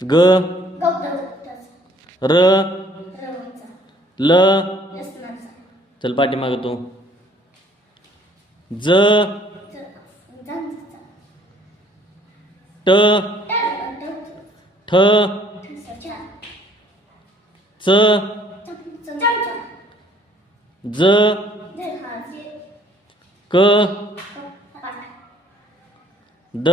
ग र ल चल पाठीमाग तू ज ट ठ च ज क ड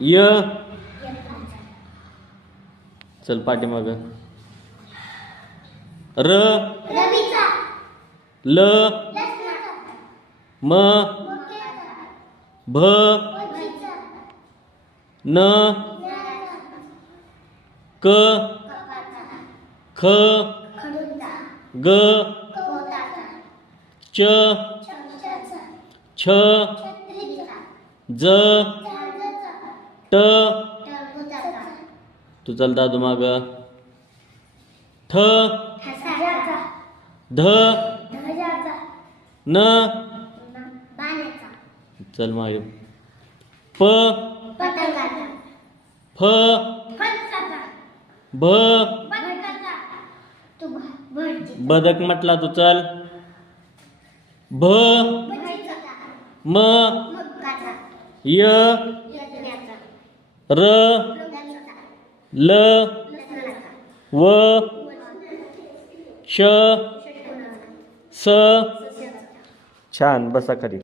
य चल पाठीमाग र ल म भ न क ख ग च छ ज ट तू चल दादू माग ठ ध न चल मागे प फ भ बदक म्हटला तू चल भ म य र ल व श स छान बसा खाली.